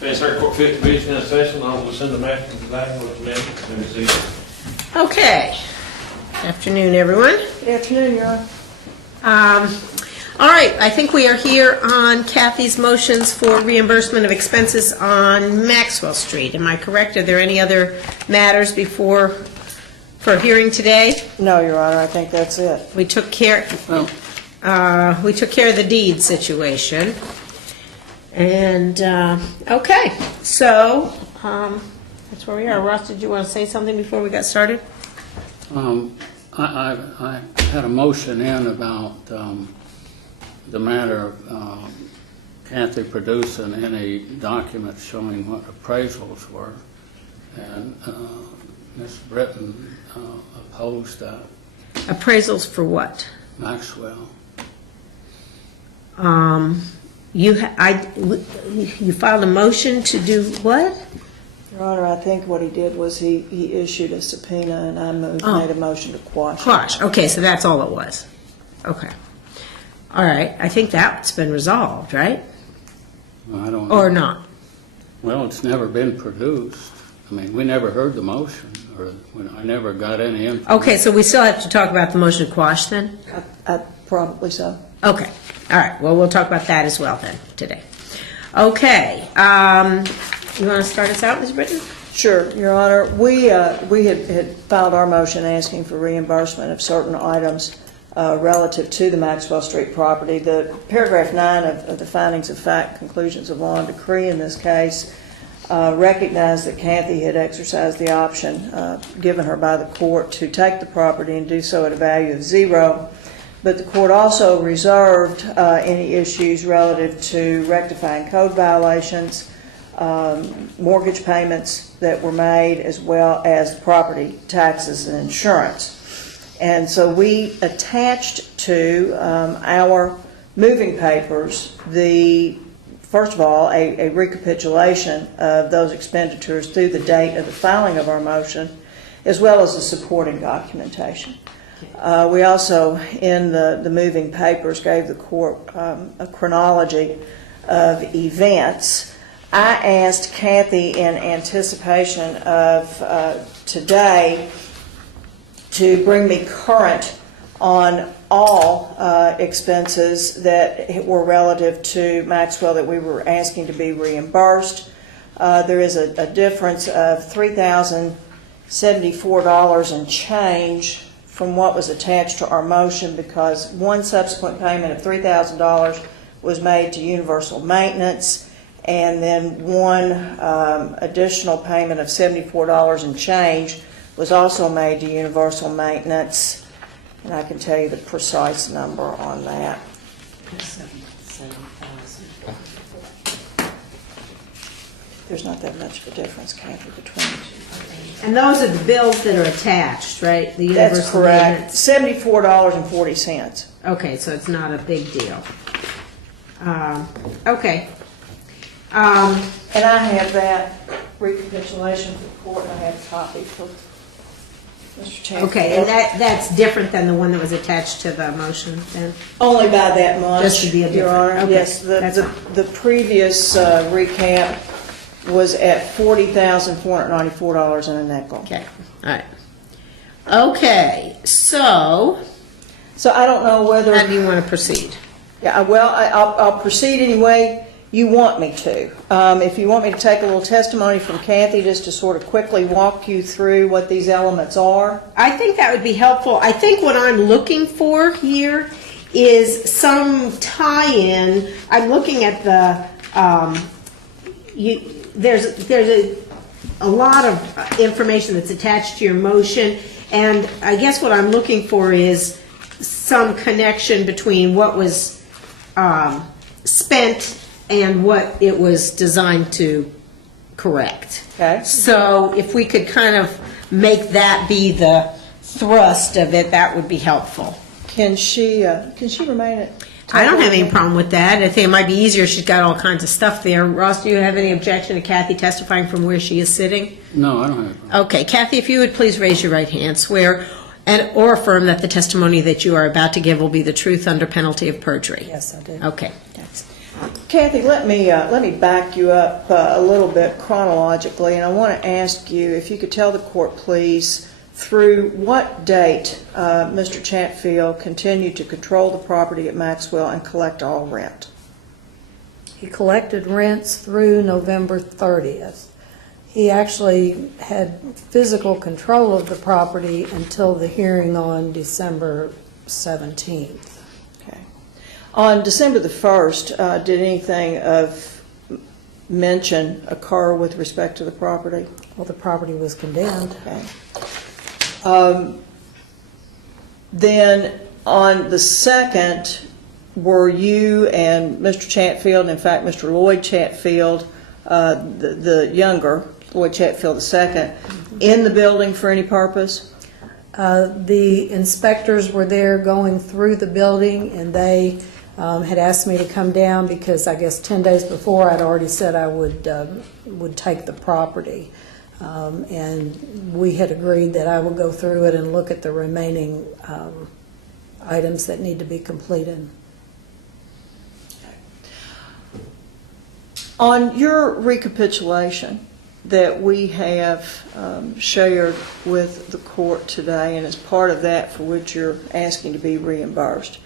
Finish our court fifth division in session, I will send them after the back with the minutes. Let me see. Okay. Afternoon, everyone. Good afternoon, Your Honor. All right, I think we are here on Kathy's motions for reimbursement of expenses on Maxwell Street. Am I correct? Are there any other matters for hearing today? No, Your Honor, I think that's it. We took care of the deed situation. And, okay, so that's where we are. Ross, did you want to say something before we got started? I had a motion in about the matter of Kathy producing any documents showing what appraisals were, and Ms. Britton opposed that. Appraisals for what? Maxwell. You filed a motion to do what? Your Honor, I think what he did was he issued a subpoena, and I made a motion to quash it. Quash. Okay, so that's all it was. Okay. All right. I think that's been resolved, right? I don't know. Or not? Well, it's never been produced. I mean, we never heard the motion, or I never got any information. Okay, so we still have to talk about the motion to quash then? Probably so. Okay. All right. Well, we'll talk about that as well then today. Okay. You want to start us out, Ms. Britton? Sure, Your Honor. We had filed our motion asking for reimbursement of certain items relative to the Maxwell Street property. The paragraph 9 of the findings of fact, conclusions of law and decree in this case recognized that Kathy had exercised the option given her by the court to take the property and do so at a value of $0. But the court also reserved any issues relative to rectifying code violations, mortgage payments that were made, as well as property taxes and insurance. And so we attached to our moving papers first of all, a recapitulation of those expenditures through the date of the filing of our motion, as well as the supporting documentation. We also, in the moving papers, gave the court a chronology of events. I asked Kathy in anticipation of today to bring me current on all expenses that were relative to Maxwell that we were asking to be reimbursed. There is a difference of $3,074 and change from what was attached to our motion, because one subsequent payment of $3,000 was made to Universal Maintenance, and then one additional payment of $74 and change was also made to Universal Maintenance, and I can tell you the precise number on that. There's not that much of a difference, Kathy, between the two. And those are the bills that are attached, right? The That's universal correct. maintenance. $74.40. Okay, so it's not a big deal. Okay. And I have that recapitulation for the court, and I have a copy for Mr. Chairman. Okay, and that's different than the one that was attached to the motion then? Only by that much, Just to be a Your different- Honor. okay. Yes, the previous recap was at $40,494 and a nickel. Okay, all right. Okay, so So I don't know whether... how do you want to proceed? Yeah, well, I'll proceed any way you want me to. If you want me to take a little testimony from Kathy just to sort of quickly walk you through what these elements are. I think that would be helpful. I think what I'm looking for here is some tie-in. I'm looking at the, there's a lot of information that's attached to your motion, and I guess what I'm looking for is some connection between what was spent and what it was designed to correct. Okay. So if we could kind of make that be the thrust of it, that would be helpful. Can she remain at... I don't have any problem with that. I think it might be easier. She's got all kinds of stuff there. Ross, do you have any objection to Kathy testifying from where she is sitting? No, I don't have a problem. Okay, Kathy, if you would please raise your right hand. Swear or affirm that the testimony that you are about to give will be the truth under penalty of perjury. Yes, I do. Okay. That's Kathy, let me back you up a little bit chronologically, and I want to ask you if you could tell the court, please, through what date Mr. Chatfield continued to control the property at Maxwell and collect all rent? He collected rents through November 30th. He actually had physical control of the property until the hearing on December 17th. Okay. On December the 1st, did anything of mention occur with respect to the property? Well, the property was condemned. Okay. Then on the 2nd, were you and Mr. Chatfield, in fact, Mr. Lloyd Chatfield, the younger, Lloyd Chatfield II, in the building for any purpose? The inspectors were there going through the building, and they had asked me to come down because I guess 10 days before I'd already said I would take the property. And we had agreed that I would go through it and look at the remaining items that need to be completed. On your recapitulation that we have shared with the court today, and as part of that for which you're asking to be reimbursed,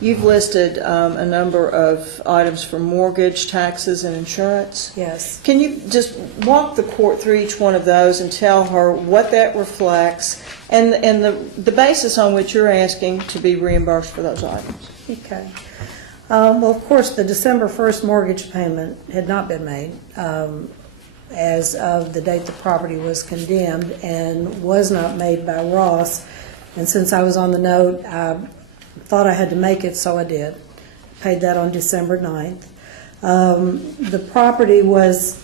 you've listed a number of items for mortgage, taxes, and insurance. Yes. Can you just walk the court through each one of those and tell her what that reflects and the basis on which you're asking to be reimbursed for those items? Okay. Well, of course, the December 1st mortgage payment had not been made as of the date the property was condemned and was not made by Ross. And since I was on the note, I thought I had to make it, so I did. Paid that on December 9th. The property was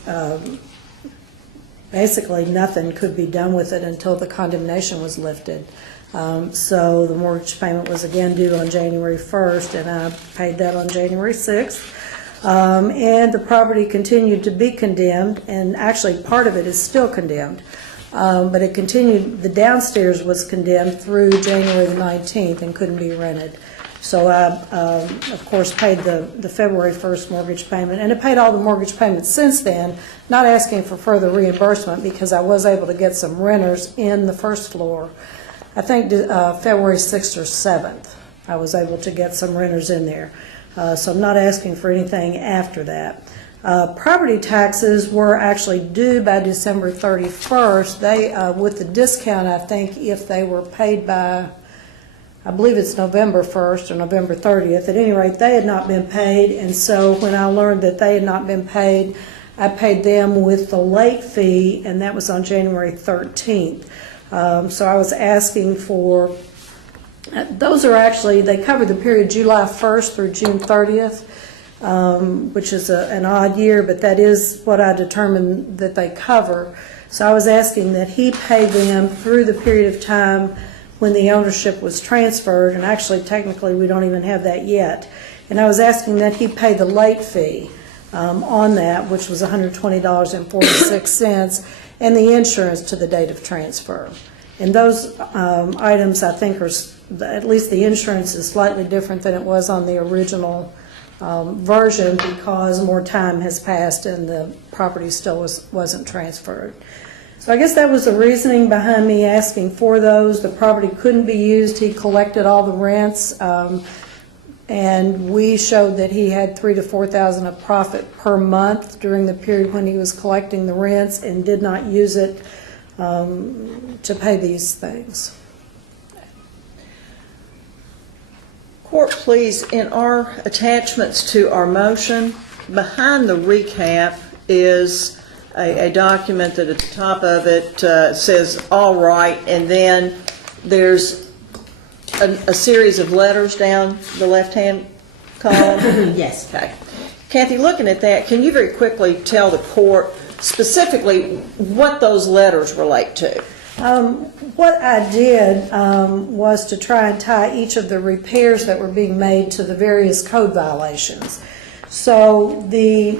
basically nothing could be done with it until the condemnation was lifted. So the mortgage payment was again due on January 1st, and I paid that on January 6th. And the property continued to be condemned, and actually part of it is still condemned. But it continued, the downstairs was condemned through January the 19th and couldn't be rented. So I, of course, paid the February 1st mortgage payment, and I paid all the mortgage payments since then, not asking for further reimbursement because I was able to get some renters in the first floor. I think February 6th or 7th, I was able to get some renters in there. So I'm not asking for anything after that. Property taxes were actually due by December 31st. They, with the discount, I think if they were paid by, I believe it's November 1st or November 30th. At any rate, they had not been paid, and so when I learned that they had not been paid, I paid them with the late fee, and that was on January 13th. So I was asking for, those are actually, they cover the period July 1st through June 30th, which is an odd year, but that is what I determined that they cover. So I was asking that he pay them through the period of time when the ownership was transferred, and actually technically we don't even have that yet. And I was asking that he pay the late fee on that, which was $120.46, and the insurance to the date of transfer. And those items, I think, are, at least the insurance is slightly different than it was on the original version because more time has passed and the property still wasn't transferred. So I guess that was the reasoning behind me asking for those. The property couldn't be used. He collected all the rents, and we showed that he had $3,000 to $4,000 of profit per month during the period when he was collecting the rents and did not use it to pay these things. Court, please, in our attachments to our motion, behind the recap is a document that at the top of it says, all right, and then there's a series of letters down the left-hand column. Yes. Okay. Kathy, looking at that, can you very quickly tell the court specifically what those letters relate to? What I did was to try and tie each of the repairs that were being made to the various code violations. So the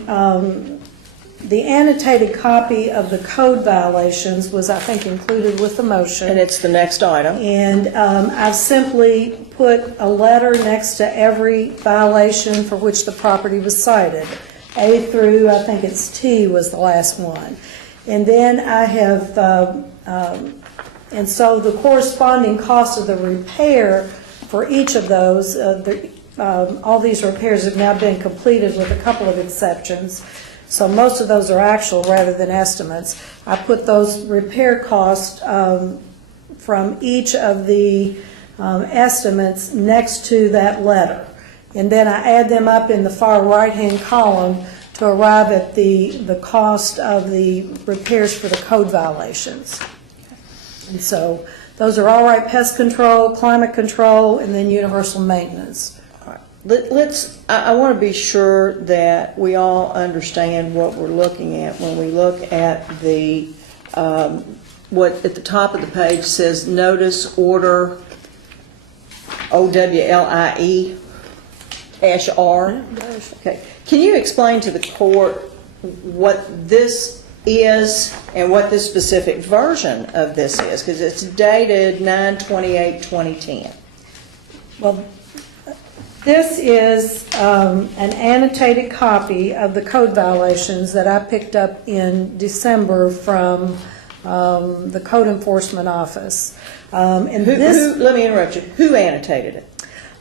The annotated copy of the code violations was, I think, included with the motion. And it's the next item. And I've simply put a letter next to every violation for which the property was cited. A through, I think it's T was the last one. And then I have, and so the corresponding cost of the repair for each of those, all these repairs have now been completed with a couple of exceptions. So most of those are actual rather than estimates. I put those repair costs from each of the estimates next to that letter. And then I add them up in the far right-hand column to arrive at the cost of the repairs for the code violations. And so those are all right pest control, climate control, and then universal maintenance. I want to be sure that we all understand what we're looking at when we look at the, what at the top of the page says notice order OWLIE-R. Okay. Can you explain to the court what this is and what this specific version of this is? Because it's dated 9/28/2010. Well, this is an annotated copy of the code violations that I picked up in December from the code enforcement office. And Let me interrupt you. Who annotated it?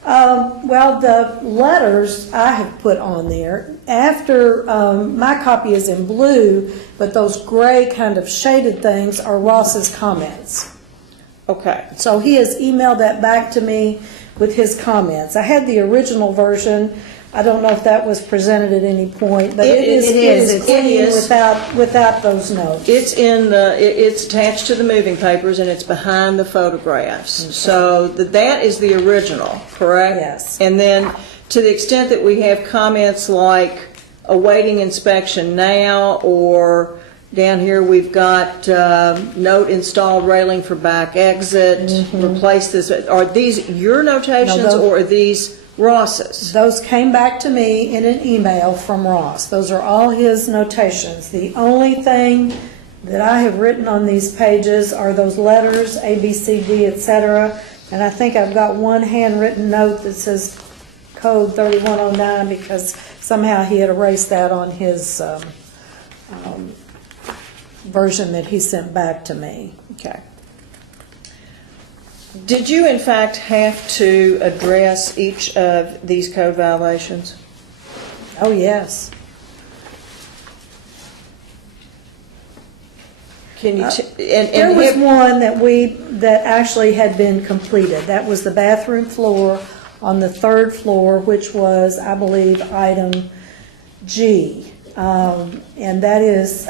Well, the letters I have put on there. After my copy is in blue, but those gray kind of shaded things are Ross's comments. Okay. So he has emailed that back to me with his comments. I had the original version. I don't know if that was presented at any point, but it is clean without those notes. It's it's attached to the moving papers and it's behind the photographs. Okay. So that is the original, correct? Yes. And then to the extent that we have comments like awaiting inspection now, or down here we've got note installed railing for back exit, replace this. Are these your notations or are these Ross's? Those came back to me in an email from Ross. Those are all his notations. The only thing that I have written on these pages are those letters, A, B, C, D, etc. And I think I've got one handwritten note that says code 3109 because somehow he had erased that on his version that he sent back to me. Okay. Did you in fact have to address each of these code violations? Oh, yes. Can you? There was one that actually had been completed. That was the bathroom floor on the third floor, which was, I believe, item G. And that is,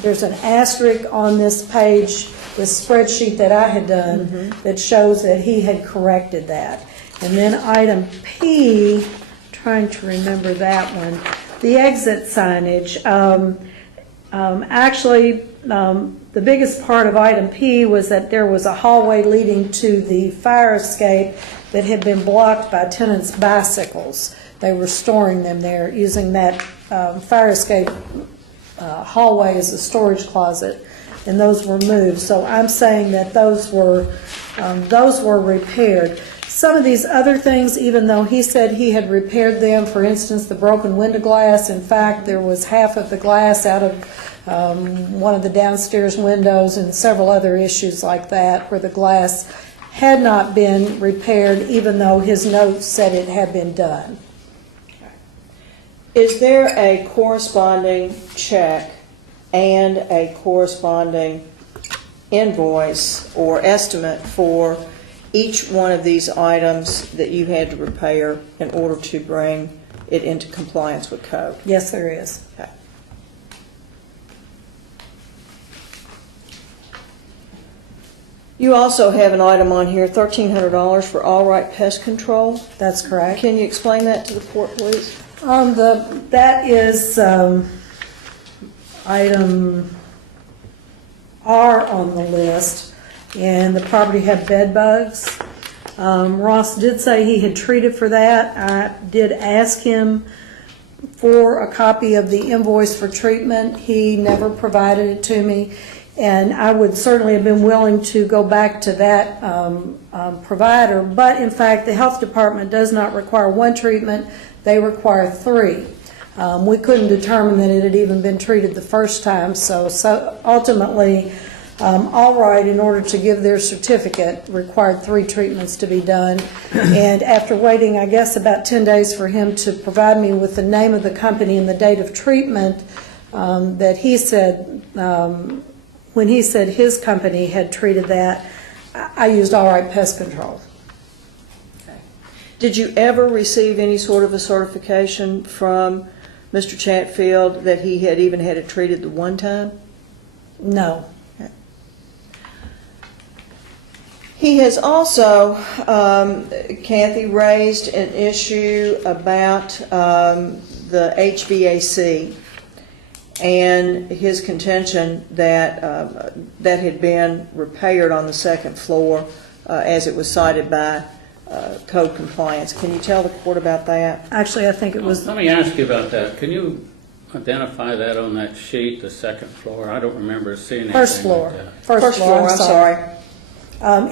there's an asterisk on this page, this spreadsheet that I had done that shows that he had corrected that. And then item P, trying to remember that one, the exit signage. Actually, the biggest part of item P was that there was a hallway leading to the fire escape that had been blocked by tenants' bicycles. They were storing them there, using that fire escape hallway as a storage closet, and those were moved. So I'm saying that those were repaired. Some of these other things, even though he said he had repaired them, for instance, the broken window glass, in fact, there was half of the glass out of one of the downstairs windows and several other issues like that where the glass had not been repaired, even though his notes said it had been done. Is there a corresponding check and a corresponding invoice or estimate for each one of these items that you had to repair in order to bring it into compliance with code? Yes, there is. Okay. You also have an item on here, $1,300 for All Right Pest Control. That's correct. Can you explain that to the court, please? That is item R on the list, and the property had bed bugs. Ross did say he had treated for that. I did ask him for a copy of the invoice for treatment. He never provided it to me, and I would certainly have been willing to go back to that provider, but in fact, the health department does not require one treatment, they require 3. We couldn't determine that it had even been treated the first time, so ultimately, Allright, in order to give their certificate, required 3 treatments to be done. And after waiting, I guess, about 10 days for him to provide me with the name of the company and the date of treatment, that he said, when he said his company had treated that, I used Allright Pest Control. Did you ever receive any sort of a certification from Mr. Chatfield that he had even had it treated the one time? No. He has also, Kathy, raised an issue about the HVAC and his contention that that had been repaired on the second floor as it was cited by code compliance. Can you tell the court about that? Actually, I think it was, Let me ask you about that. Can you identify that on that sheet, the second floor? I don't remember seeing anything first floor. like that. First floor, I'm sorry.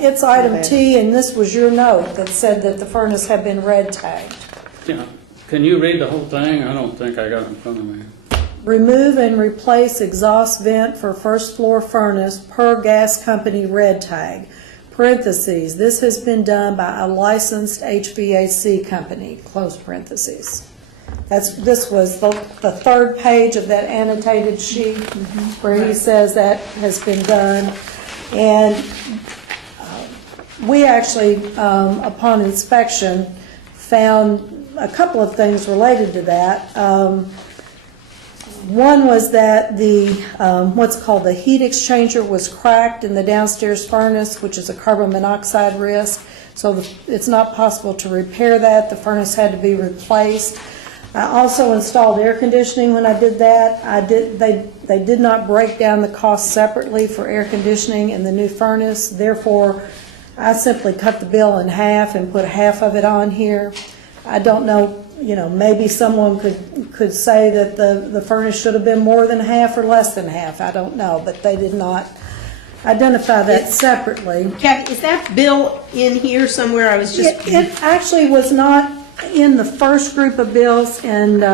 It's item T, and this was your note that said that the furnace had been red tagged. Yeah. Can you read the whole thing? I don't think I got it in front of me. Remove and replace exhaust vent for first floor furnace per gas company red tag. Parentheses, this has been done by a licensed HVAC company, close parentheses. This was the third page of that annotated sheet where he says that has been done. And we actually, upon inspection, found a couple of things related to that. One was that the what's called the heat exchanger was cracked in the downstairs furnace, which is a carbon monoxide risk. So it's not possible to repair that. The furnace had to be replaced. I also installed air conditioning when I did that. They did not break down the cost separately for air conditioning in the new furnace. Therefore, I simply cut the bill in half and put half of it on here. I don't know, maybe someone could say that the furnace should have been more than half or less than half. I don't know, but they did not identify that separately. Kathy, is that bill in here somewhere? I was just... It actually was not in the first group of bills, and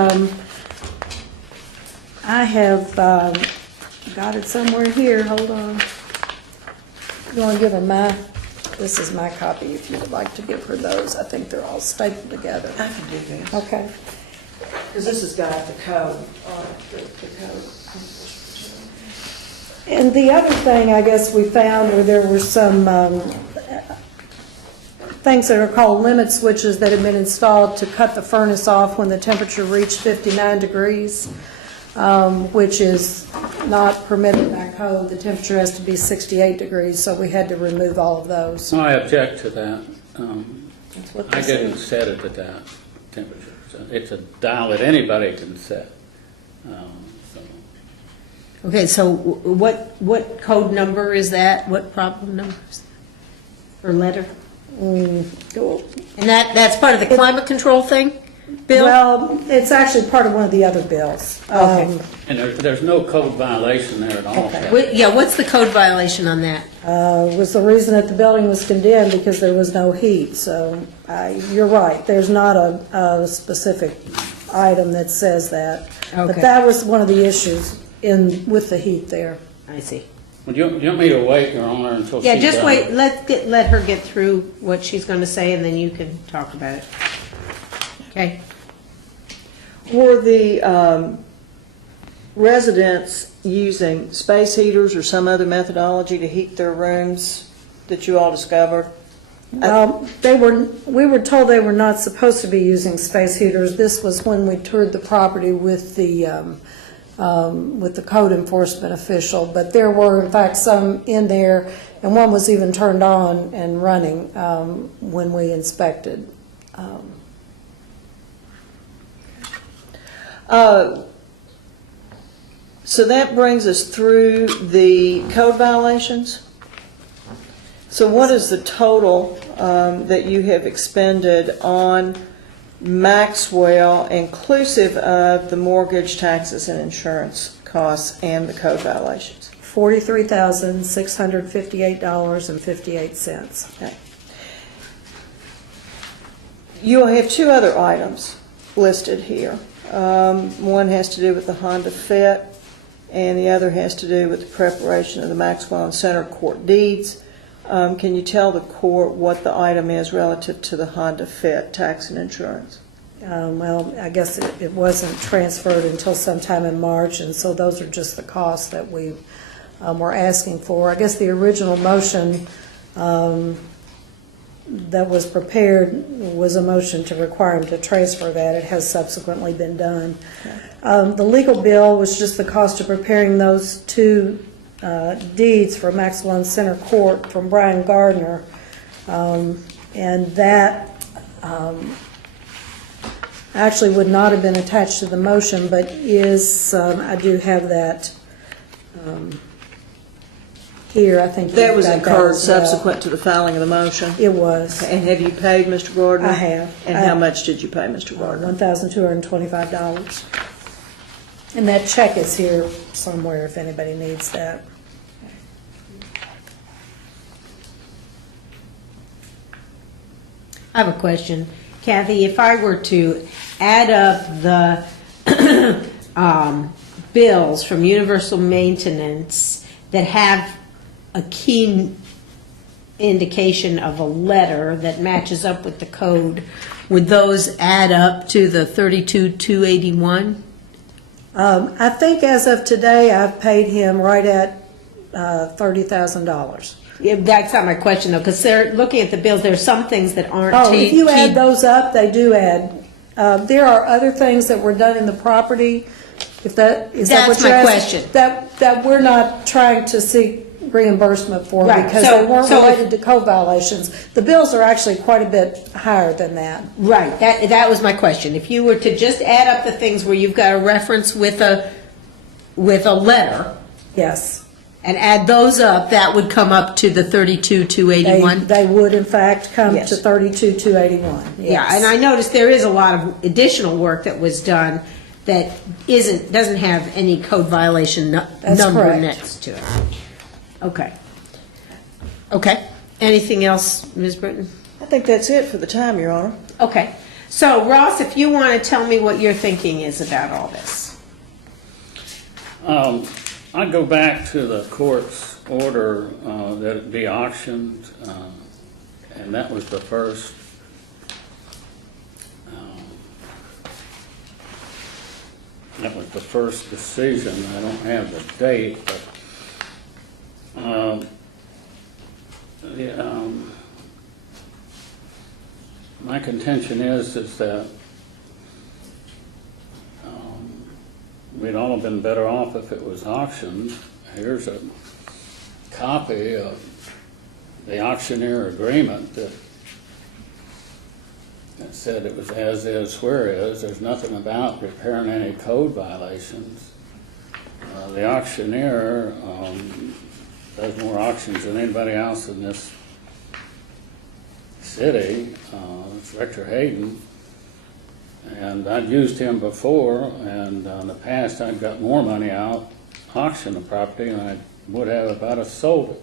I have got it somewhere here. Hold on. You want to give her this is my copy if you would like to give her those. I think they're all stapled together. I can do this. Okay. Because this has got the code. The code. And the other thing I guess we found were there were some things that are called limit switches that have been installed to cut the furnace off when the temperature reached 59 degrees, which is not permitted by code. The temperature has to be 68 degrees, so we had to remove all of those. So I object to that. That's what I they didn't said. set it to that temperature. It's a dial that anybody can set. So Okay, so what code number is that? What problem number is that? Or letter? And that's part of the climate control thing, Bill? Well, it's actually part of one of the other bills. Okay. And there's no code violation there at all. Okay. Yeah, what's the code violation on that? Was the reason that the building was condemned because there was no heat. So you're right, there's not a specific item that says that. But Okay. that was one of the issues with the heat there. I see. Would you want me to wait, Your Honor, until Yeah, she's just done? wait, let her get through what she's going to say, and then you can talk about it. Okay? Were the residents using space heaters or some other methodology to heat their rooms that you all discovered? We were told they were not supposed to be using space heaters. This was when we toured the property with the code enforcement official, but there were in fact some in there, and one was even turned on and running when we inspected. So that brings us through the code violations. So what is the total that you have expended on Maxwell, inclusive of the mortgage, taxes, and insurance costs and the code violations. $43,658.58. Okay. You'll have two other items listed here. One has to do with the Honda Fit, and the other has to do with the preparation of the Maxwell and Center Court deeds. Can you tell the court what the item is relative to the Honda Fit, tax and insurance? Well, I guess it wasn't transferred until sometime in March, and so those are just the costs that we were asking for. I guess the original motion that was prepared was a motion to require him to transfer that. It has subsequently been done. The legal bill was just the cost of preparing those two deeds for Maxwell and Center Court from Brian Gardner, and that actually would not have been attached to the motion, but is, I do have that here. I think That was you've got incurred as well. subsequent to the filing of the motion? It was. And have you paid Mr. Gardner? I have. And how much did you pay Mr. Gardner? $1,225. And that check is here somewhere if anybody needs that. I have a question. Kathy, if I were to add up the bills from Universal Maintenance that have a key indication of a letter that matches up with the code, would those add up to the $32,281? I think as of today, I've paid him right at $30,000. Yeah, that's not my question though, because they're looking at the bills. There are some things that aren't. Oh, if you add keyed- those up, they do add. There are other things that were done in the property, if that, is that what That's you're my asking? question. That we're not trying to seek reimbursement for Right. because So- they weren't so if- related to code violations. The bills are actually quite a bit higher than that. Right, that was my question. If you were to just add up the things where you've got a reference with a letter Yes. and add those up, that would come up to the $32,281? They would in fact come Yes. to $32,281. Yeah, and I noticed there is a lot of additional work that was done that doesn't have any code violation That's number correct. next to it. Okay. Okay. Anything else, Ms. Britton? I think that's it for the time, Your Honor. Okay. So Ross, if you want to tell me what your thinking is about all this. I'd go back to the court's order that it be auctioned, and that was the first. That was the first decision. I don't have the date, but my contention is that we'd all have been better off if it was auctioned. Here's a copy of the auctioneer agreement that said it was as is, where is. There's nothing about repairing any code violations. The auctioneer does more auctions than anybody else in this city. It's Rector Hayden. And I've used him before, and in the past I've got more money out auction the property than I would have if I'd have sold it.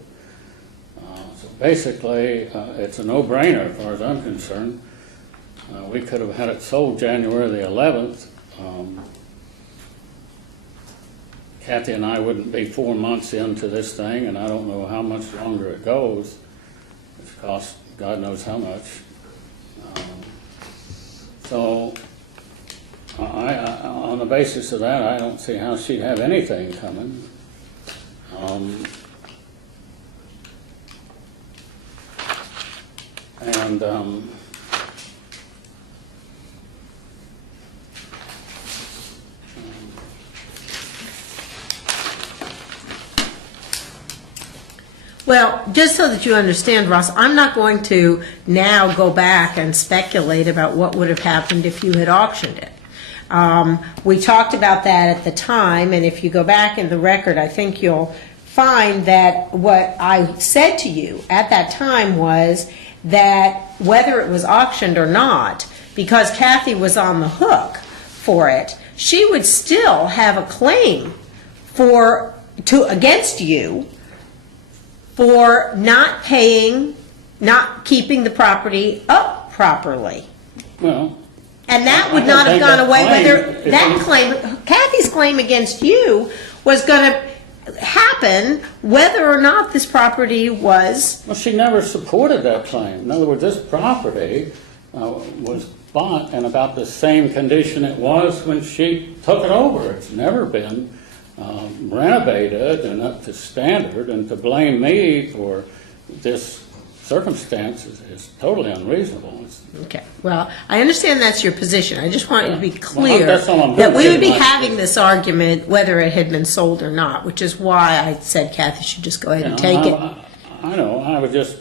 So basically, it's a no-brainer as far as I'm concerned. We could have had it sold January the 11th. Kathy and I wouldn't be 4 months into this thing, and I don't know how much longer it goes. It's cost God knows how much. So on the basis of that, I don't see how she'd have anything coming. Well, just so that you understand, Ross, I'm not going to now go back and speculate about what would have happened if you had auctioned it. We talked about that at the time, and if you go back in the record, I think you'll find that what I said to you at that time was that whether it was auctioned or not, because Kathy was on the hook for it, she would still have a claim against you for not paying, not keeping the property up properly. Well, And that I would don't not have think gone that away claim- whether, if that it- claim, Kathy's claim against you was gonna happen whether or not this property was, well, she never supported that claim. In other words, this property was bought in about the same condition it was when she took it over. It's never been renovated and up to standard, and to blame me for this circumstance is totally unreasonable. okay, well, I understand that's your position. I just want you to be Well, clear that's all I'm that we would be doing. having this argument whether it had been sold or not, which is why I said Kathy should just go ahead and take it. I know, I was just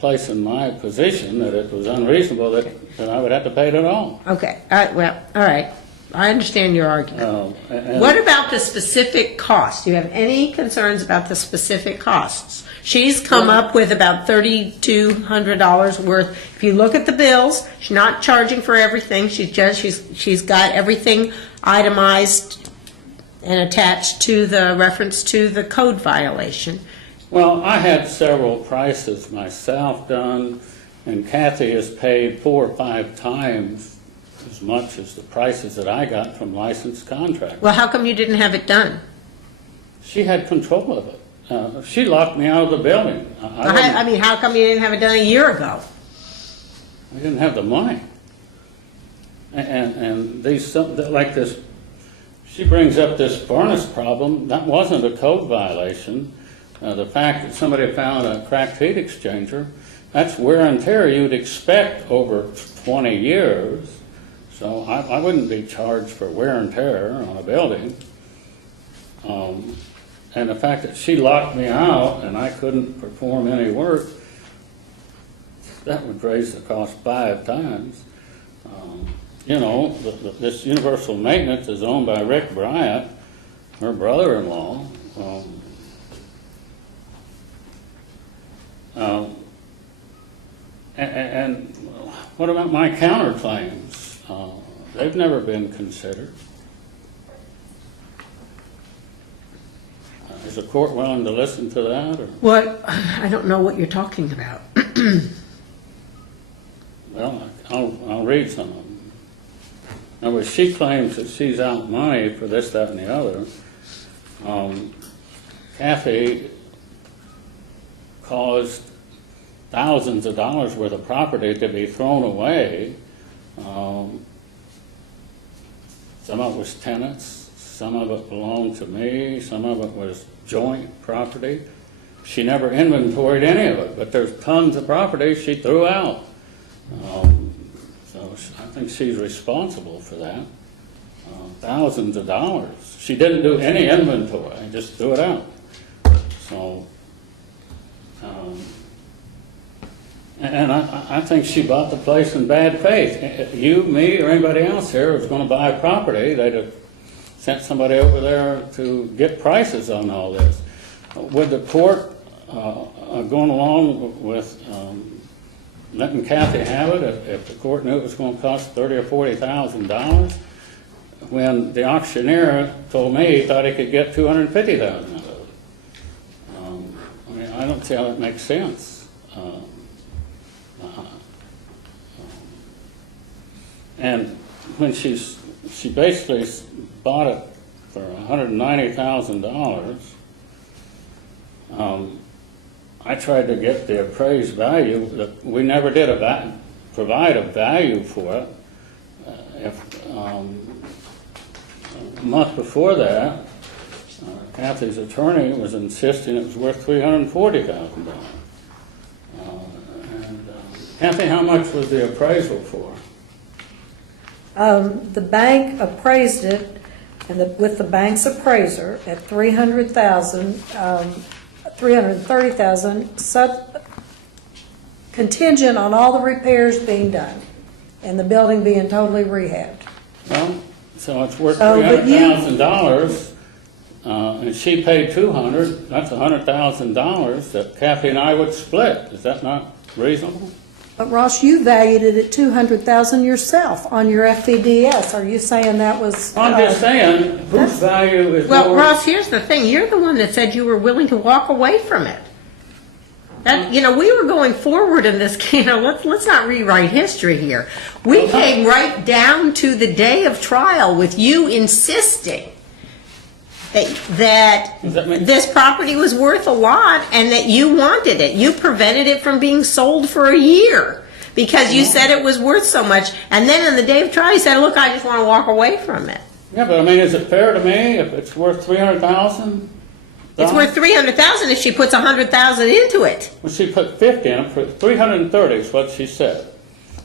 placing my position that it was unreasonable that I would have to pay it at all. Okay, well, all right, I understand your argument. And- What about the specific cost? Do you have any concerns about the specific costs? She's come up with about $3,200 worth. If you look at the bills, she's not charging for everything. She's got everything itemized and attached to the reference to the code violation. Well, I had several prices myself done, and Kathy has paid 4 or 5 times as much as the prices that I got from licensed contractors. Well, how come you didn't have it done? She had control of it. She locked me out of the building. I mean, how come you didn't have it done a year ago? I didn't have the money. And these, like this, she brings up this furnace problem. That wasn't a code violation. The fact that somebody found a cracked heat exchanger, that's wear and tear you'd expect over 20 years. So I wouldn't be charged for wear and tear on a building. And the fact that she locked me out and I couldn't perform any work, that would raise the cost 5 times. You know, this Universal Maintenance is owned by Rick Bryant, her brother-in-law. And what about my counterclaims? They've never been considered. Is the court willing to listen to that? Or? Well, I don't know what you're talking about. Well, I'll read some of them. In other words, she claims that she's out money for this, that, and the other. Kathy caused thousands of dollars worth of property to be thrown away. Some of it was tenants, some of it belonged to me, some of it was joint property. She never inventoried any of it, but there's tons of property she threw out. So I think she's responsible for that. Thousands of dollars. She didn't do any inventory, just threw it out. So, and I think she bought the place in bad faith. You, me, or anybody else here was going to buy a property, they'd have sent somebody over there to get prices on all this. Would the court, going along with letting Kathy have it, if the court knew it was going to cost $30,000 or $40,000, when the auctioneer told me he thought he could get $250,000 out of it? I mean, I don't see how that makes sense. And when she basically bought it for $190,000, I tried to get the appraised value. We never did provide a value for it. A month before that, Kathy's attorney was insisting it was worth $340,000. Kathy, how much was the appraisal for? The bank appraised it, and with the bank's appraiser at $330,000, contingent on all the repairs being done and the building being totally rehabbed. Well, so it's worth Oh, but you- $300,000, and she paid $200,000. That's $100,000 that Kathy and I would split. Is that not reasonable? But Ross, you valued it at $200,000 yourself on your FVDS. Are you saying that was? I'm just saying, whose value is Well, more? Ross, here's the thing, you're the one that said you were willing to walk away from it. That, we were going forward in this, let's not rewrite history here. We came right down to the day of trial with you insisting that Does that make- this property was worth a lot and that you wanted it. You prevented it from being sold for a year because you said it was worth so much. And then on the day of trial, you said, look, I just want to walk away from it. Yeah, but I mean, is it fair to me if it's worth $300,000? It's worth $300,000 if she puts $100,000 into it. Well, she put 50 in it, for 330 is what she said.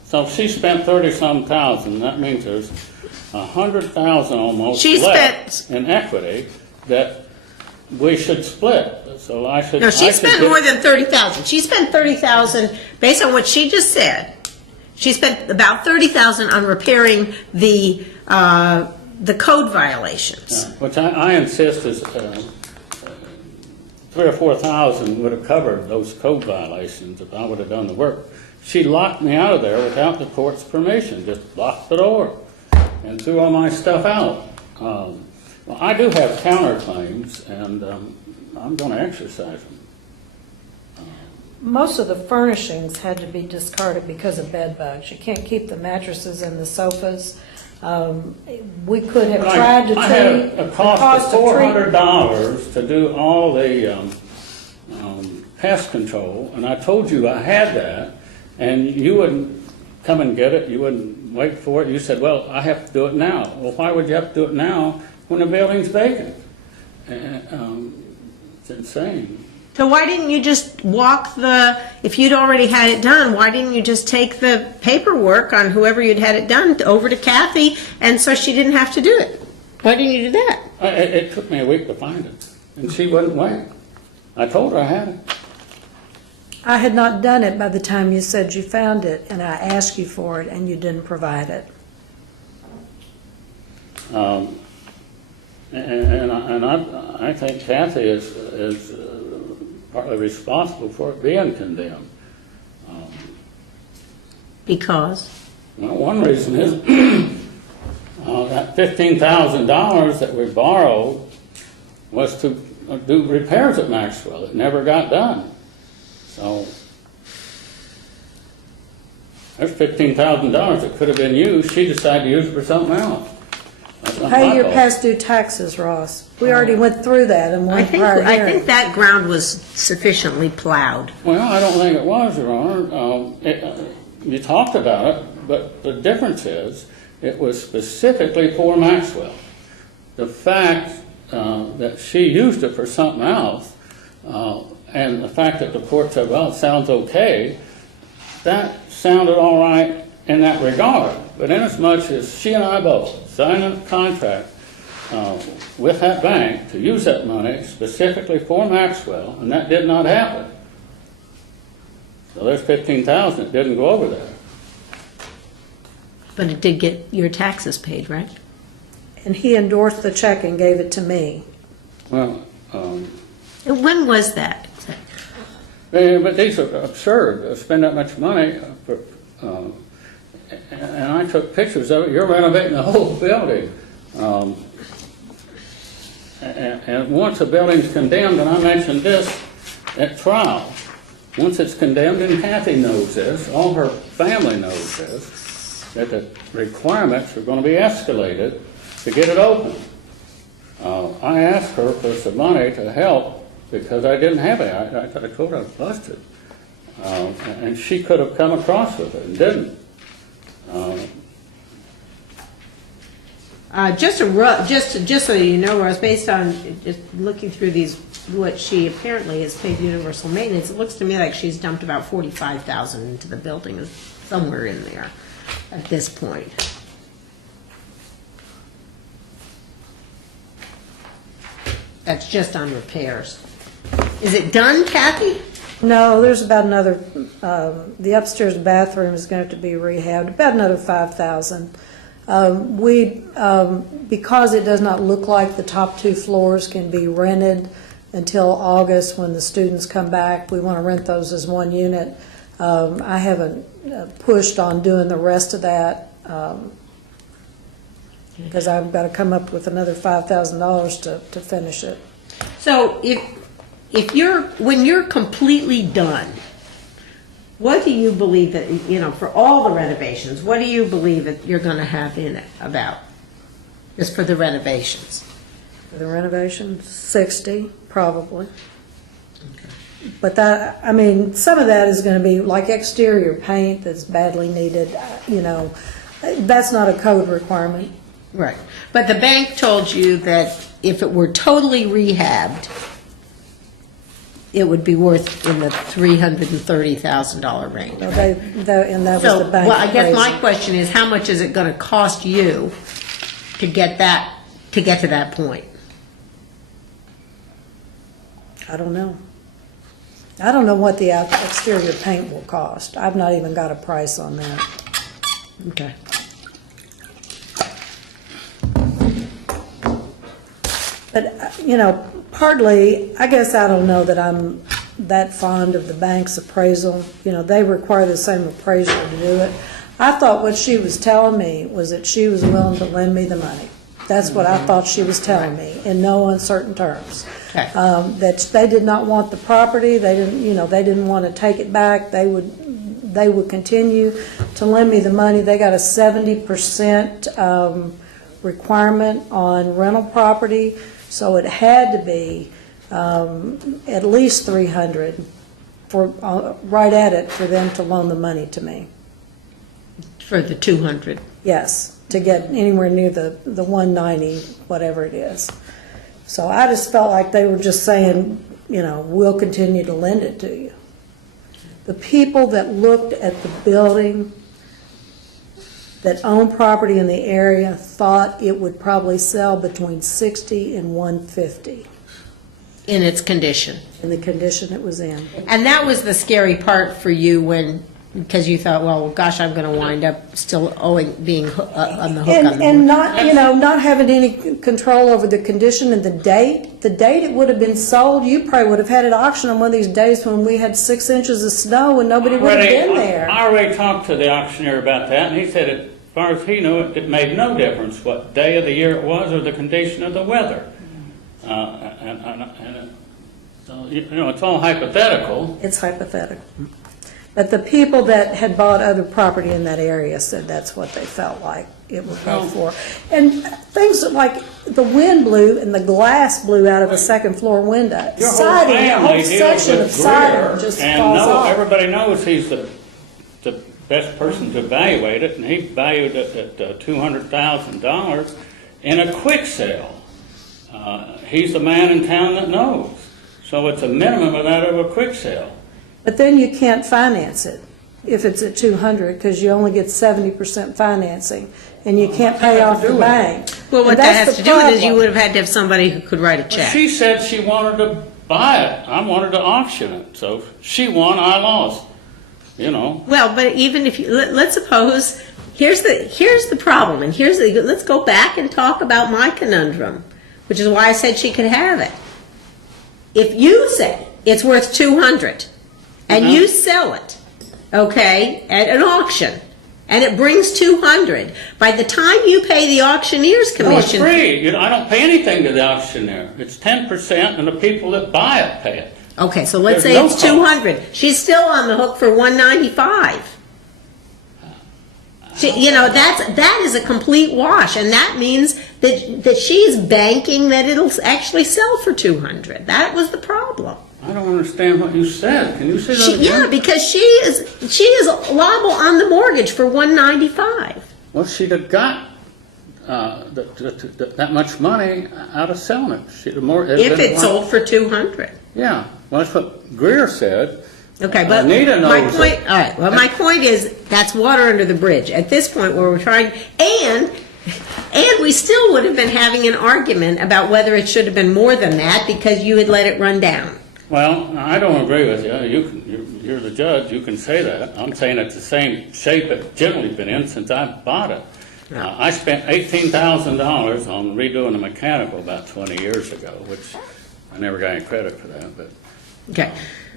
So if she spent 30-some thousand, that means there's 100,000 almost She left in equity that we should split. So I should. No, she I should spent get- more than $30,000. She spent $30,000 based on what she just said. She spent about $30,000 on repairing the code violations. Which I insist is 3,000 or 4,000 would have covered those code violations if I would have done the work. She locked me out of there without the court's permission, just locked the door and threw all my stuff out. Well, I do have counterclaims, and I'm going to exercise them. Most of the furnishings had to be discarded because of bed bugs. You can't keep the mattresses and the sofas. We could have But tried to I had treat a the cost of of treat- $400 to do all the pest control, and I told you I had that, and you wouldn't come and get it, you wouldn't wait for it. You said, well, I have to do it now. Well, why would you have to do it now when the building's vacant? It's insane. So why didn't you just if you'd already had it done, why didn't you just take the paperwork on whoever you'd had it done over to Kathy, and so she didn't have to do it? Why didn't you do that? It took me a week to find it, and she wouldn't wait. I told her I had it. I had not done it by the time you said you found it, and I asked you for it, and you didn't provide it. I think Kathy is partly responsible for it being condemned. Because? Well, one reason is that $15,000 that we borrowed was to do repairs at Maxwell. It never got done. So there's $15,000 that could have been used. She decided to use it for something else. That's not Pay my your fault. past due taxes, Ross. We already went through that in one I prior think hearing. that ground was sufficiently plowed. Well, I don't think it was, Your Honor. You talked about it, but the difference is it was specifically for Maxwell. The fact that she used it for something else, and the fact that the court said, well, it sounds okay, that sounded all right in that regard. But inasmuch as she and I both signed a contract with that bank to use that money specifically for Maxwell, and that did not happen. So there's $15,000 that didn't go over there. But it did get your taxes paid, right? And he endorsed the check and gave it to me. Well, And when was that? but these are absurd, to spend that much money for, and I took pictures of it. You're renovating the whole building. And once a building's condemned, and I mentioned this at trial, once it's condemned, and Kathy knows this, all her family knows this, that the requirements are going to be escalated to get it open. I asked her for some money to help because I didn't have it. I told her I was busted. And she could have come across with it and didn't. Just so you know, Rose, based on just looking through these, what she apparently has paid universal maintenance, it looks to me like she's dumped about $45,000 into the building, somewhere in there at this point. That's just on repairs. Is it done, Kathy? No, there's about another, the upstairs bathroom is going to have to be rehabbed, about another $5,000. Because it does not look like the top 2 floors can be rented until August when the students come back, we want to rent those as one unit. I haven't pushed on doing the rest of that, because I've got to come up with another $5,000 to finish it. So if when you're completely done, what do you believe that, for all the renovations, what do you believe that you're going to have in it about, just for the renovations? For the renovation, 60, probably. But that, I mean, some of that is going to be like exterior paint that's badly needed, that's not a code requirement. Right. But the bank told you that if it were totally rehabbed, it would be worth in the $330,000 range. Well, and that was So, the bank. well, I guess my appraisal. question is, how much is it going to cost you to get to that point? I don't know. I don't know what the exterior paint will cost. I've not even got a price on that. Okay. But, partly, I guess I don't know that I'm that fond of the bank's appraisal. They require the same appraiser to do it. I thought what she was telling me was that she was willing to lend me the money. That's what I thought she was telling me, in no uncertain terms. Okay. That they did not want the property, they didn't want to take it back, they would continue to lend me the money. They got a 70% requirement on rental property, so it had to be at least 300 for right at it for them to loan the money to me. For the 200. Yes, to get anywhere near the 190, whatever it is. So I just felt like they were just saying, we'll continue to lend it to you. The people that looked at the building, that own property in the area, thought it would probably sell between 60 and 150 In its condition. in the condition it was in. And that was the scary part for you because you thought, well, gosh, I'm going to wind up still being on the hook on the And not, not having any control over the condition and the date it would have been sold, you probably would have had it auctioned on one of these days when we had 6 inches of snow and nobody would have been there. I already talked to the auctioneer about that, and he said, as far as he knew, it made no difference what day of the year it was or the condition of the weather. So, it's all hypothetical. It's hypothetical. But the people that had bought other property in that area said that's what they felt like it would go for. And things like the wind blew and the glass blew out of a second floor window. Your whole Siding, the family whole deals section of with siding Greer, just and falls off. everybody knows he's the best person to evaluate it, and he valued it at $200,000 in a quick sale. He's the man in town that knows. So it's a minimum of that of a quick sale. But then you can't finance it if it's at 200 because you only get 70% financing and you can't pay off the bank. Well, what And that that's has the to do with is you problem. would have had to have somebody who could write a Well, check. she said she wanted to buy it. I wanted to auction it. So she won, I lost. Well, but even if let's suppose, here's the problem, and let's go back and talk about my conundrum, which is why I said she could have it. If you say it's worth 200, and you sell it, okay, at an auction, and it brings 200, by the time you pay the auctioneer's No, it's commission. free. I don't pay anything to the auctioneer. It's 10%, and the people that buy it pay it. Okay, so let's There's say no it's cost. 200. She's still on the hook for 195. That is a complete wash, and that means that she's banking that it'll actually sell for 200. That was the problem. I don't understand what you said. Can you say that again? Yeah, because she is liable on the mortgage for 195. Well, she'd have got that much money out of selling it. If it sold for 200. Yeah, well, that's what Greer said. Okay, but Anita my knows point, it. all right, well, my point is, that's water under the bridge. At this point where we're trying, and we still would have been having an argument about whether it should have been more than that because you had let it run down. Well, I don't agree with you. You're the judge. You can say that. I'm saying it's the same shape it's generally been in since I bought it. I spent $18,000 on redoing the mechanical about 20 years ago, which I never got any credit for that. But Okay,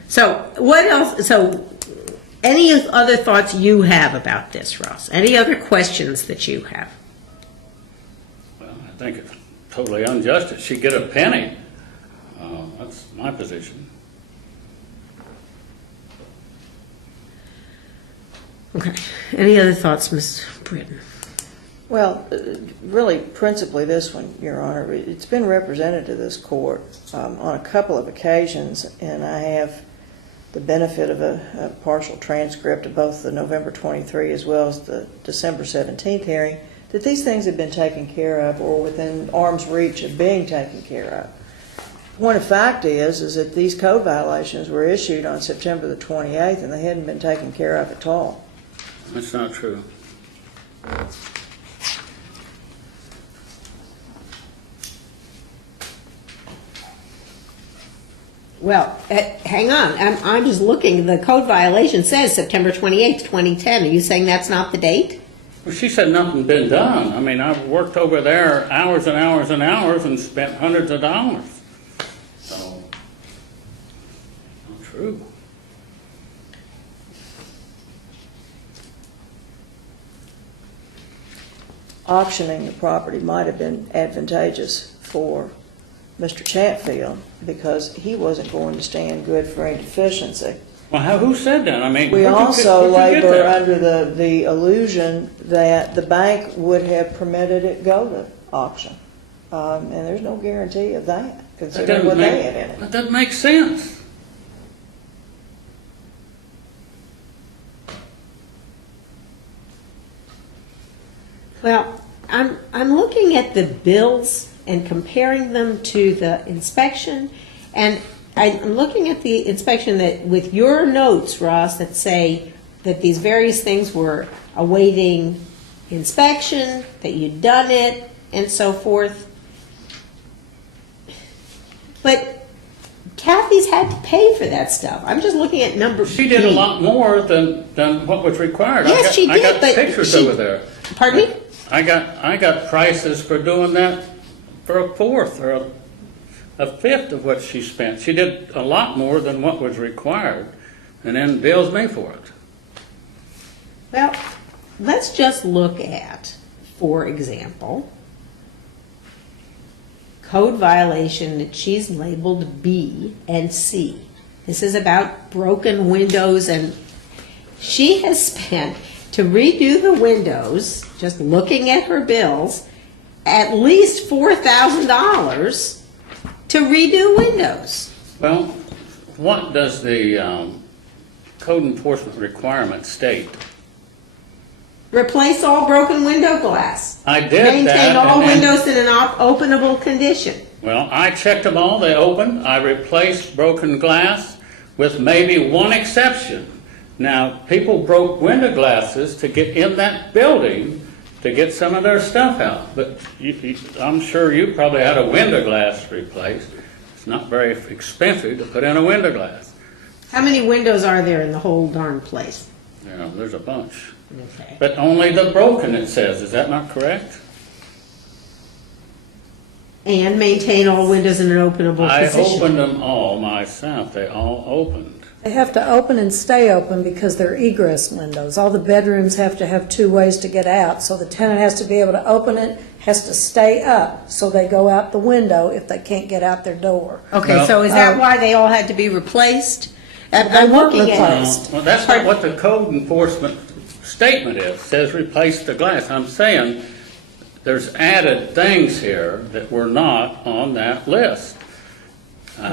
so what else, so Any other thoughts you have about this, Ross? Any other questions that you have? Well, I think it's totally unjust that she get a penny. That's my position. Okay. Any other thoughts, Ms. Britton? Well, really, principally this one, Your Honor. It's been represented to this court on a couple of occasions, and I have the benefit of a partial transcript of both the November 23 as well as the December 17th hearing, that these things have been taken care of or within arm's reach of being taken care of. Point of fact is that these code violations were issued on September the 28th, and they hadn't been taken care of at all. That's not true. Well, hang on. I'm just looking. The code violation says September 28th, 2010. Are you saying that's not the date? Well, she said nothing's been done. I mean, I've worked over there hours and hours and hours and spent hundreds of dollars. So, not true. Auctioning the property might have been advantageous for Mr. Chatfield because he wasn't going to stand good for any deficiency. Well, who said that? I mean, We where'd you also get labor that? under the illusion that the bank would have permitted it go to auction. And there's no guarantee of that, That considering what they had in it. that doesn't make sense. Well, I'm looking at the bills and comparing them to the inspection, and I'm looking at the inspection that with your notes, Ross, that say that these various things were awaiting inspection, that you'd done it, and so forth. But Kathy's had to pay for that stuff. I'm just looking at number. She did a B. lot more than what was required. Yes, she I did, got but pictures she- over there. Pardon me? I got prices for doing that for a fourth or a fifth of what she spent. She did a lot more than what was required, and then bills me for it. Well, let's just look at, for example, code violation that she's labeled B and C. This is about broken windows, and she has spent, to redo the windows, just looking at her bills, at least $4,000 to redo windows. Well, what does the code enforcement requirement state? Replace all broken window glass. I did that. Maintain all and then- windows in an openable condition. Well, I checked them all, they opened, I replaced broken glass with maybe one exception. Now, people broke window glasses to get in that building to get some of their stuff out, but I'm sure you probably had a window glass replaced. It's not very expensive to put in a window glass. How many windows are there in the whole darn place? You know, there's a bunch. Okay. But only the broken, it says, is that not correct? And maintain all windows in an openable I position. opened them all myself, they all opened. They have to open and stay open because they're egress windows. All the bedrooms have to have two ways to get out, so the tenant has to be able to open it, has to stay up, so they go out the window if they can't get out their door. Okay, Well- so is that why they all had to be replaced? I'm They weren't looking at- replaced. Well, that's not what the code enforcement statement is. It says replace the glass. I'm saying there's added things here that were not on that list. What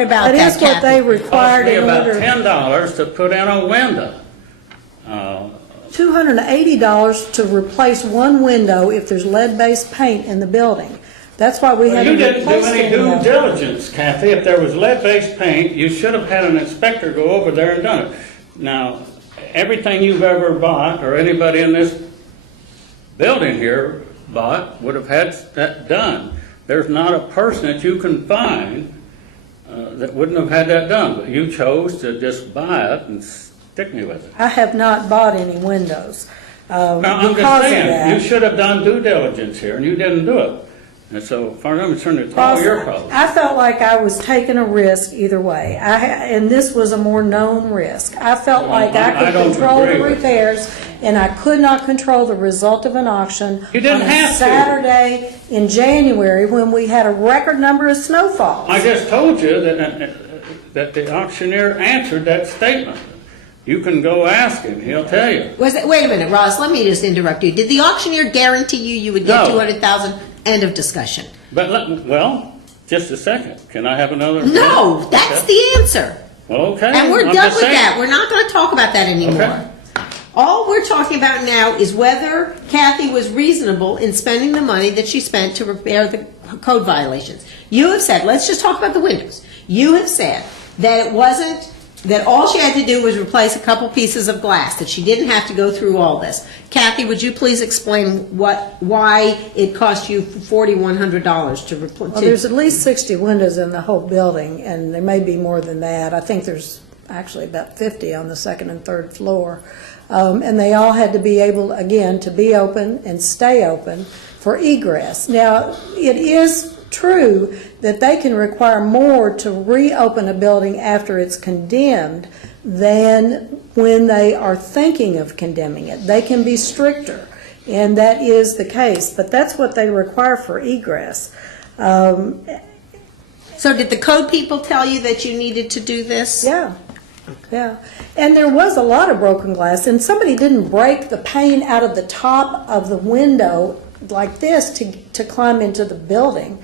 about That that, is what they Kathy? required Cost me in about order. $10 to put in a window. $280 to replace one window if there's lead-based paint in the building. That's why we had to You didn't do replace any the due window. diligence, Kathy. If there was lead-based paint, you should have had an inspector go over there and done it. Now, everything you've ever bought, or anybody in this building here bought, would have had that done. There's not a person that you can find that wouldn't have had that done, but you chose to just buy it and stick me with it. I have not bought any windows Now, I'm because just of saying, you that. should have done due diligence here, and you didn't do it. And so, as far as I'm concerned, it's all your problem. I felt like I was taking a risk either way. And this was a more known risk. I felt Well, like I I could don't control agree the with you. repairs, and I could not control the result of an auction You didn't on a have to. Saturday in January when we had a record number of snowfalls. I just told you that the auctioneer answered that statement. You can go ask him, he'll tell you. Wait a minute, Ross, let me just interrupt you. Did the auctioneer guarantee you would get No. 200,000? End of discussion. But, well, just a second. Can I have another? No, that's Okay. the answer. Well, okay. And we're I'm done just with saying. that. We're not going to talk about that anymore. Okay. All we're talking about now is whether Kathy was reasonable in spending the money that she spent to repair the code violations. You have said, let's just talk about the windows. You have said that it wasn't, that all she had to do was replace a couple pieces of glass, that she didn't have to go through all this. Kathy, would you please explain why it cost you $4,100 to replace? Well, there's at least 60 windows in the whole building, and there may be more than that. I think there's actually about 50 on the second and third floor. And they all had to be able, again, to be open and stay open for egress. Now, it is true that they can require more to reopen a building after it's condemned than when they are thinking of condemning it. They can be stricter, and that is the case, but that's what they require for egress. So did the code people tell you that you needed to do this? Yeah, yeah. And there was a lot of broken glass, and somebody didn't break the pane out of the top of the window like this to climb into the building.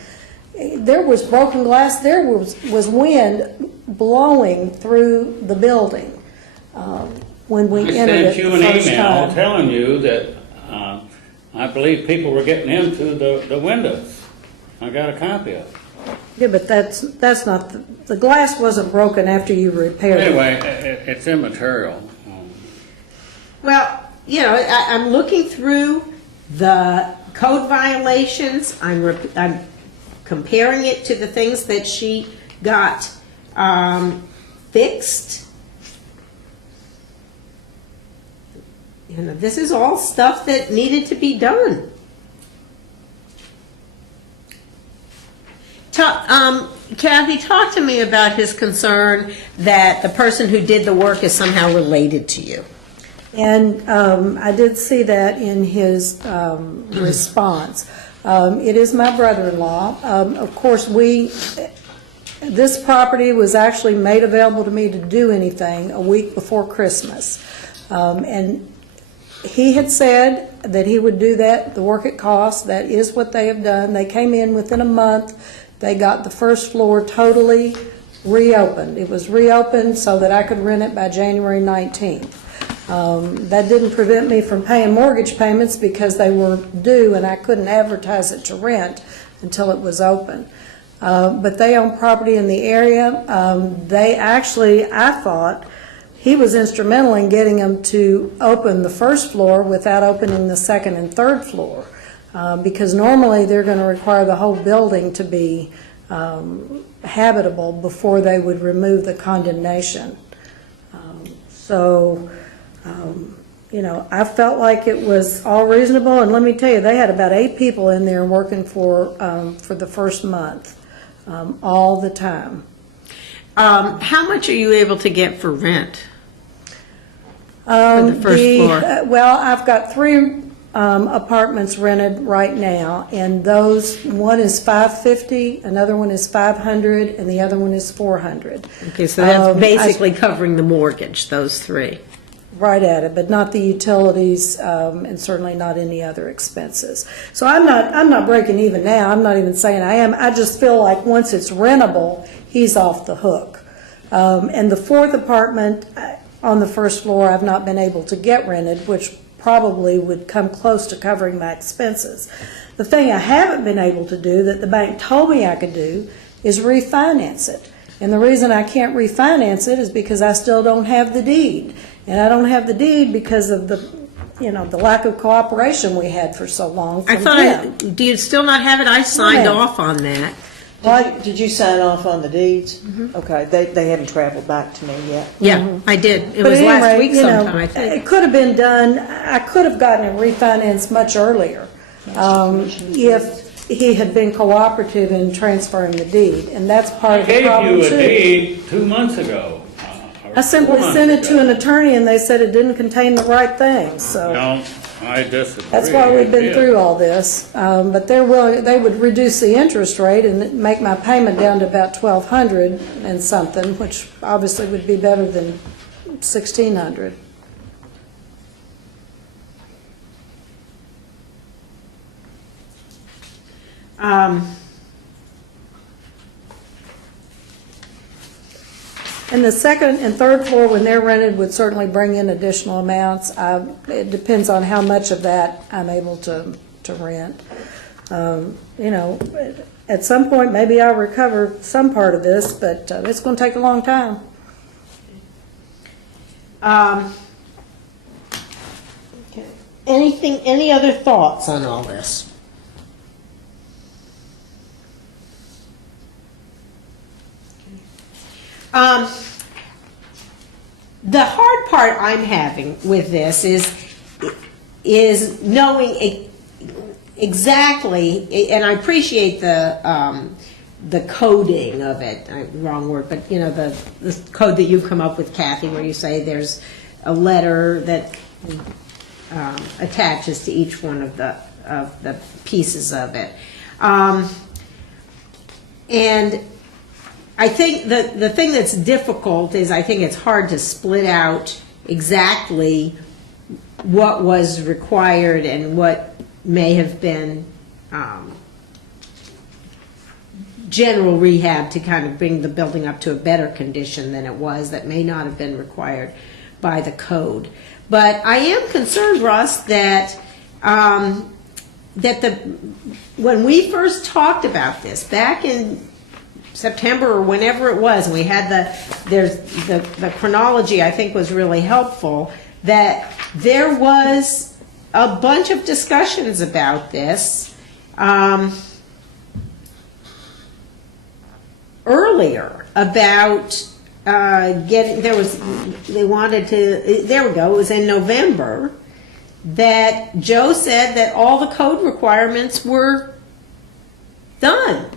There was broken glass, there was wind blowing through the building when we I entered it sent you the an first email time. telling you that I believe people were getting into the windows. I got a copy of it. Yeah, but that's not, the glass wasn't broken after you repaired it. Anyway, it's immaterial. Well, you know, I'm looking through the code violations. I'm comparing it to the things that she got fixed. You know, this is all stuff that needed to be done. Kathy, talk to me about his concern that the person who did the work is somehow related to you. And I did see that in his response. It is my brother-in-law. Of course, this property was actually made available to me to do anything a week before Christmas. And he had said that he would do that, the work it cost. That is what they have done. They came in within a month. They got the first floor totally reopened. It was reopened so that I could rent it by January 19th. That didn't prevent me from paying mortgage payments because they were due and I couldn't advertise it to rent until it was open. But they own property in the area. They actually, I thought, he was instrumental in getting them to open the first floor without opening the second and third floor. Because normally they're going to require the whole building to be habitable before they would remove the condemnation. You know, I felt like it was all reasonable, and let me tell you, they had about 8 people in there working for the first month, all the time. How much are you able to get for rent? For the first floor? Well, I've got 3 apartments rented right now, and those, one is $550, another one is $500, and the other one is $400. Okay, so that's basically covering the mortgage, those 3. Right at it, but not the utilities, and certainly not any other expenses. So I'm not breaking even now. I'm not even saying I am. I just feel like once it's rentable, he's off the hook. And the 4th apartment on the first floor, I've not been able to get rented, which probably would come close to covering my expenses. The thing I haven't been able to do that the bank told me I could do is refinance it. And the reason I can't refinance it is because I still don't have the deed. And I don't have the deed because of the lack of cooperation we had for so long from him. Do you still not have it? I signed Yeah. off on that. Did you sign off on the deeds? Okay, they haven't traveled back to me yet. Yeah, I did. It But was at any last rate, week you know, sometime, I think. It could have been done, I could have gotten it refinanced much earlier. If he had been cooperative in transferring the deed, and that's part I of the gave problem you a too. deed 2 months ago. Or I simply 4 sent it months to an ago. attorney, and they said it didn't contain the right things, so. No, I disagree. That's why we've been It through did. all this. But they would reduce the interest rate and make my payment down to about $1,200 and something, which obviously would be better than $1,600. And the second and third floor, when they're rented, would certainly bring in additional amounts. It depends on how much of that I'm able to rent. You know, at some point, maybe I'll recover some part of this, but it's going to take a long time. Okay. Any other thoughts on all this? The hard part I'm having with this is knowing exactly, and I appreciate the coding of it. Wrong word, but you know the code that you've come up with, Kathy, where you say there's a letter that attaches to each one of the pieces of it, and I think the thing that's difficult is I think it's hard to split out exactly what was required and what may have been general rehab to kind of bring the building up to a better condition than it was that may not have been required by the code. But I am concerned, Russ, that when we first talked about this back in September or whenever it was, and we had the chronology I think was really helpful, that there was a bunch of discussions about this earlier about it was in November that Joe said that all the code requirements were done.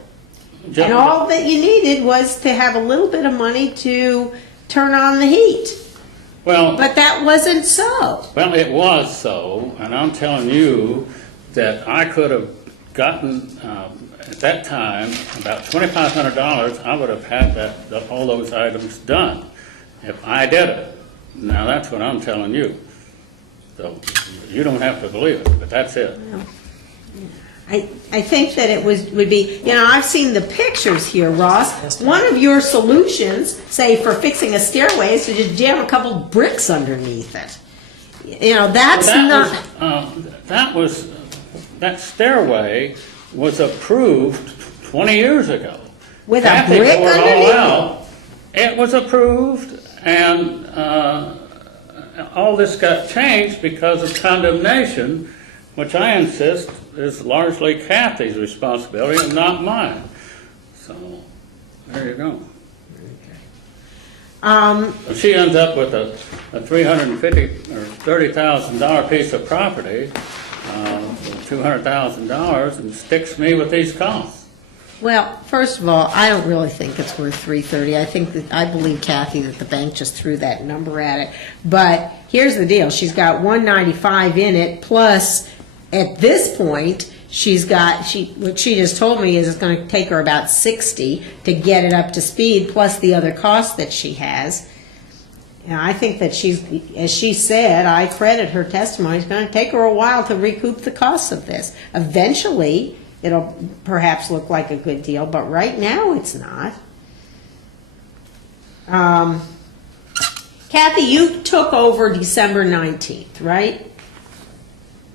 And all that you needed was to have a little bit of money to turn on the heat. Well, But that wasn't so. well, it was so, and I'm telling you that I could have gotten, at that time, about $2,500, I would have had all those items done if I did it. Now, that's what I'm telling you. So, you don't have to believe it, but that's it. I think that it would be, you know, I've seen the pictures here, Ross. One of your solutions, say for fixing a stairway, is to just jam a couple bricks underneath it. You know, that's not. That stairway was approved 20 years ago. With a Kathy brick tore it all underneath it? out. It was approved, and all this got changed because of condemnation, which I insist is largely Kathy's responsibility and not mine. So, there you go. She ends up with a $350,000 or $30,000 piece of property, $200,000, and sticks me with these costs. Well, first of all, I don't really think it's worth $330,000. I believe Kathy that the bank just threw that number at it. But here's the deal: she's got $195 in it, plus at this point what she just told me is it's going to take her about $60 to get it up to speed, plus the other costs that she has. And I think that as she said, I credit her testimony, it's going to take her a while to recoup the costs of this. Eventually, it'll perhaps look like a good deal, but right now it's not. Kathy, you took over December 19th, right?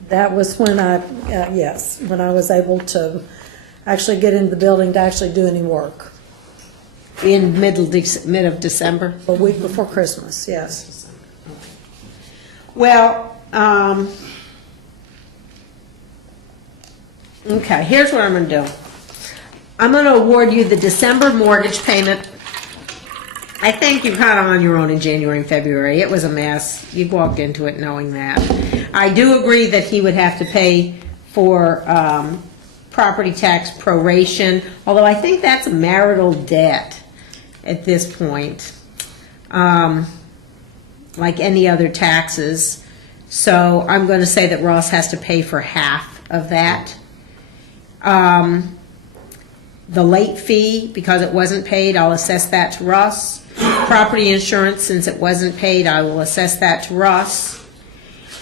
That was when when I was able to actually get into the building to actually do any work. In mid of December? A week before Christmas, yes. Well, okay, here's what I'm going to do. I'm going to award you the December mortgage payment. I think you're kind of on your own in January and February. It was a mess. You walked into it knowing that. I do agree that he would have to pay for property tax proration, although I think that's a marital debt at this point, like any other taxes. So I'm going to say that Ross has to pay for half of that. The late fee, because it wasn't paid, I'll assess that to Ross. Property insurance, since it wasn't paid, I will assess that to Ross.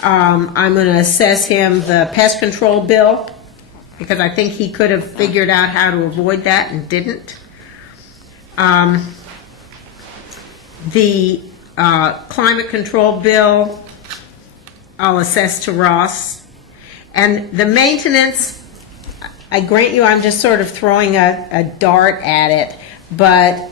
I'm going to assess him the pest control bill, because I think he could have figured out how to avoid that and didn't. The climate control bill, I'll assess to Ross. And the maintenance, I grant you, I'm just sort of throwing a dart at it, but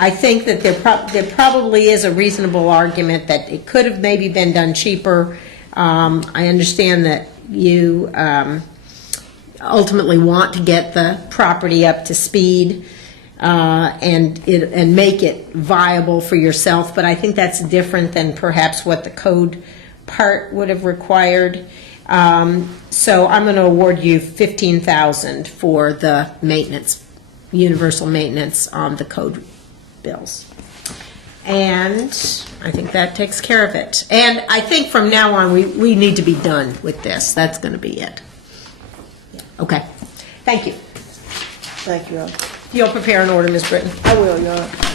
I think that there probably is a reasonable argument that it could have maybe been done cheaper. I understand that you ultimately want to get the property up to speed and make it viable for yourself, but I think that's different than perhaps what the code part would have required. So I'm going to award you $15,000 for the maintenance, universal maintenance on the code bills. And I think that takes care of it. And I think from now on, we need to be done with this. That's going to be it. Okay. Thank you. Thank you, Your Honor. You'll prepare an order, Ms. Britton. I will, Your Honor.